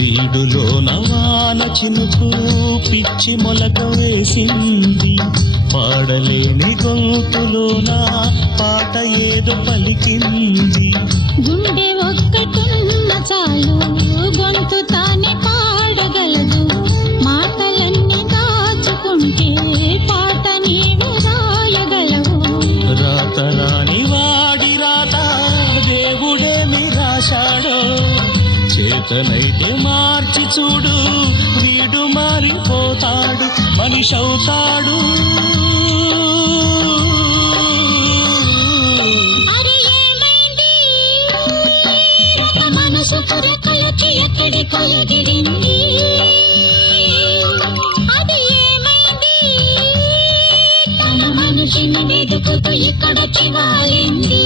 వీడులో నవాల చినుకు పిచ్చి మొలక వేసింది. పాడలేని గొంతులోన పాట ఏదో పలికింది. చేతనైతే మార్చి చూడు వీడు మారిపోతాడు మనిషి అవుతాడు. మనసు పురకలకి ఎక్కడి కొలగిరింది అది ఏమైంది? తన మనిషిని వెతుకుతూ ఇక్కడొచ్చి వాలింది.